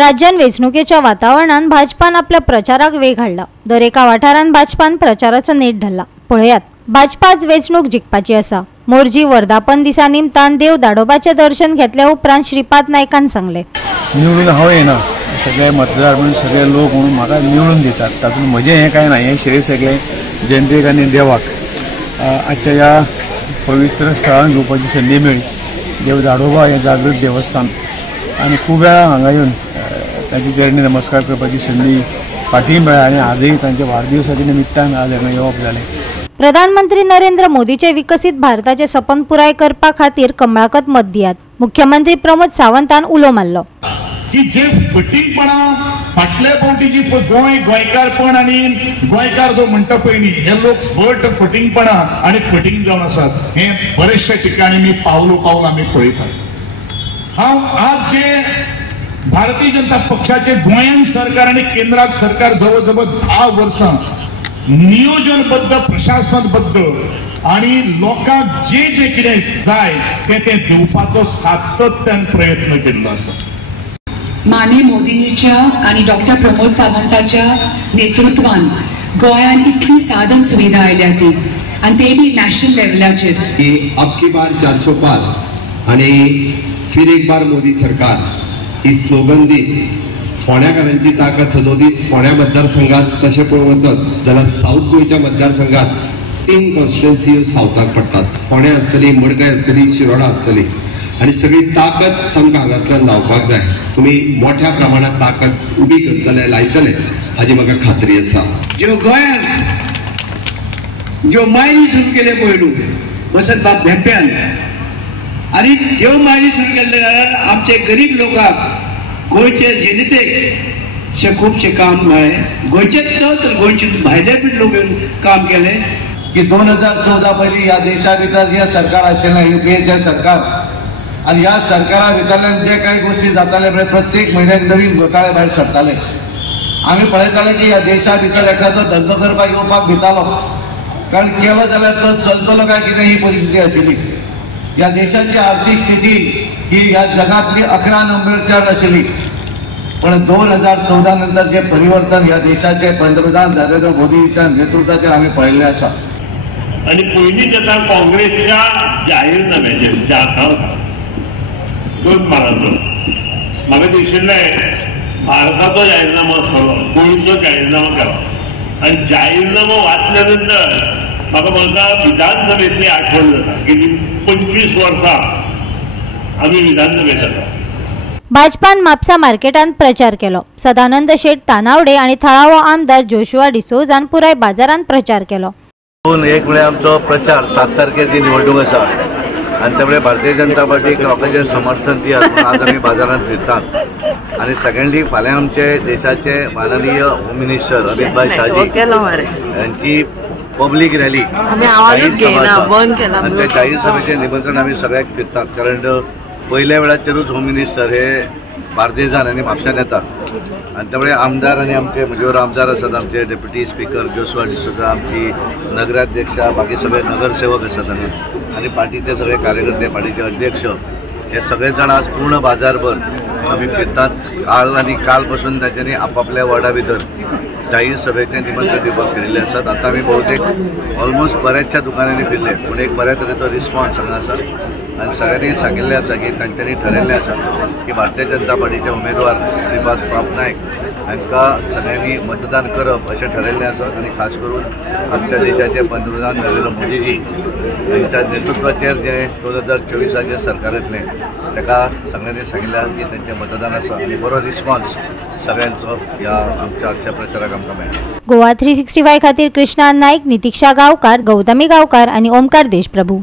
राज्यात वेचणुकेच्या वातावरणात भाजपान आपल्या प्रचाराक वेग हाडला। दर एका वाठारान भाजपान प्रचाराचो नेट धरला। पळयात, भाजपाच वेचणूक जिखपाची आसा। मोरजी वर्धापन दिसा निमतान देव दाडोबाचे दर्शन घेतल्या उपरांत श्रीपाद नायकान सांगले, निवडून हांव येना, सगळे मतदार म्हणून सगळे लोक म्हणून म्हाका निवडून दितात। तातूंत म्हजें हें कांय ना, हें श्रेय सगळे जनतेक आनी देवाक आजच्या ह्या पवित्र स्थळान घेवपाची संदी मेळ्ळी। देव दाडोबा हें जागृत देवस्थान आनी खूब वेळा हांगा येवन तांचे चरणी नमस्कार करपाची संदी फाटीं मेळ्ळ्या आनी आजय तांच्या वाडदिवसाच्या निमित्तान आज हांगा येवप जालें। प्रधानमंत्री नरेंद्र मोदीचे विकसित भारताचे सपन पुराय करपा खातीर कमळाकत मत दियात। मुख्यमंत्री प्रमोद सावंतान उलो मारलो की जे फटींगपणा फाटल्या फावटीची गोंयकारपण आनी गोंयकार जो म्हणटा पळय न्ही, हे लोक फटींगपणा आनी फटींग जावन आसात। हे बरेचशे ठिकाणी मी पावल आमी पळयतात। हांव आज जे भारतीय जनता पक्षाचे गोंयान सरकार आनी केंद्राक सरकार जवळ जवळ 10 वर्सां नियोजनबद्ध प्रशासनबद्ध आणि लोकांक जे जे कितें जाय ते दिवपाचो सातत्यान प्रयत्न केल्लो आसा। माननीय मोदीच्या आणि डॉक्टर प्रमोद सावंताच्या नेतृत्वान गोंयान इतली साधन सुविधा आयल्या ती आणि ते बी नॅशनल लेवलाचेर। अब की बार 400 पार आणि फिर एक बार मोदी सरकार ही स्लोगन दी फोंड्याकारांची ताकद सदोदीत फोंड्या मतदारसंघात तशें पळोवंक वचत जाल्यार साऊथ गोंयच्या मतदारसंघात 3 कॉन्स्टिट्युएन्सी साऊथाक पडटात। फोंड्या आसतली, मडकय आसतली, शिरोडा आसतली आणि सगळी ताकद तांकां हांगातल्यान लावपाक जाय। तुमी मोठ्या प्रमाणात ताकद उबी करतले, लायतले हाची म्हाका खात्री आसा। ज्यो गोंयांत ज्यो मायनी सुरू केले पयलू वसंत बाब भेंप्यान आनी त्यो मायनी सुरू केल्ले जाल्यार आमचे गरीब लोकांक गोंयचे जनतेक खूबशे काम मेळ्ळे। गोंयचेच न्हय तर गोंयचे भायले बी लोक काम केले की 2014 पयलीं ह्या देशा भितर जे सरकार आशिल्लें युपीएचे सरकार आनी ह्या सरकारा भितरल्यान जे कांय गोश्टी जाताले पळय प्रत्येक म्हयन्याक नवीन घोटाळे भायर सरताले। आमी पळयताले की ह्या देशा भितर एखादो धंदो करपाक येवपाक भितालो, कारण केलो जाल्यार तो चलतलो काय कितें ही परिस्थिती आशिल्ली। ह्या देशाची आर्थीक स्थिती ही ह्या जगातली 11 नंबरचेर आशिल्ली, पण 2014 नंतर जे परिवर्तन ह्या देशाचे पंतप्रधान नरेंद्र मोदीच्या नेतृत्वाचेर आमी पळयल्लें आसा। आणि पयलीं जेन्ना काँग्रेसच्या जाहीरनाम्याचेर जे आसा 2 मार्चाचो म्हाका दिशिल्लें भारताचो जाहीरनामो आसतलो, गोंयचो जाहीरनामो केलो आनी जाहीरनामो वाचल्या नंतर म्हाका विधानसभेतली आठवण जाता की 25 वर्सां आमी विधानसभेत आसा। भाजपान म्हापसा मार्केटात प्रचार केलो। सदानंद शेट तानावडे आणि थळावो आमदार जोशुआ डिसोजान पुराय बाजारात प्रचार केलो। एक वेळा आमचो प्रचार 7 तारखेची निवडणूक आसा आणि त्यामुळे भारतीय जनता पार्टीक लोकांचे समर्थन दियात म्हणून आज आमी बाजारात फिरतात। आणि सेकंडली फाल्यां आमचे देशाचे माननीय होम मिनिस्टर अमित भाई शाहजी यांची पब्लिक रॅली आणि त्या जाहीर सभेचे निमंत्रण आम्ही सगळ्याक फिरतात, कारण पहिल्या वेळाचेरूच होम मिनिस्टर हे बार्देजान आणि म्हापशान येतात। आणि त्यामुळे आमदार आणि आमचे म्हजे आमदार असतात, आमचे डेप्युटी स्पीकर जोशुआ डिसोजा, आमची नगराध्यक्षा, बाकी सगळे नगरसेवक असतात आणि पार्टीचे सगळे कार्यकर्ते, पार्टीचे अध्यक्ष हे सगळे जण आज पूर्ण बाजारभर आम्ही फिरतात। कालपासून त्यांच्यानी आपापल्या वॉर्डा भितर जाहीर सभेचे निमंत्रण दिवपाक फिरिल्ले आसात। आता आमी बहुतेक ऑलमोस्ट बऱ्याचशा दुकानांनी फिरले, पूण एक बऱ्या तरेचो रिस्पॉन्स हांगा आसा आणि सगळ्यांनी सांगिल्लें आसा की तांच्यांनी ठरयल्लें आसा की भारतीय जनता पार्टीचे उमेदवार श्रीपाद बाब नायक हांकां सगळ्यांनी मतदान करप अशें ठरयल्लें आसा। आणि खास करून आमच्या देशाचे पंतप्रधान नरेंद्र मोदीजी यांच्या नेतृत्वाचेर जे 2024 सरकार येतलें ताका सगळ्यांनी सांगिल्लें आसा की तांचें मतदान आसा आणि बरो रिस्पॉन्स सगळ्यांचो ह्या आमच्या प्रचाराक आमकां मेळ्ळा। गोवा 365 खातीर कृष्णा नाईक, नितीक्षा गांवकार, गौतमी गांवकार आणि ओमकार देशप्रभू।